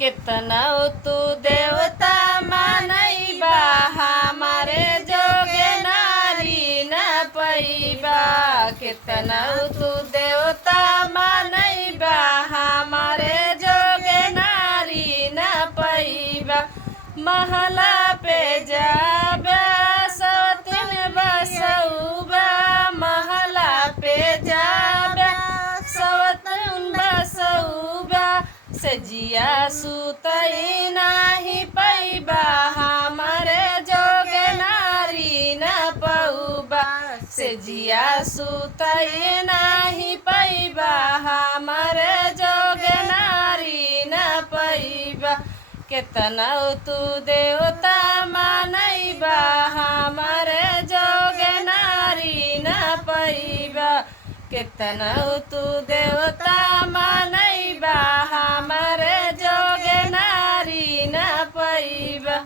केतना तू देवता मानैबा हमारे जोगे नारी न पैबा। केतना तू देवता मानैबा हमारे जोगे नारी न पैबा। महला पे जाबा सौतिन बसौबा। महला पे जाबा सौतिन बसौबा। सजिया सुतई नाही पैबा हमारे जोगे नारी न पौबा। सजिया सुतई नाही पैबा हमारे जोगे नारी न पैबा। केतना तू देवता मानैबा हमारे जोगे नारी न पैबा। केतना तू देवता मानैबा हमारे जोगे नारी न पैबा।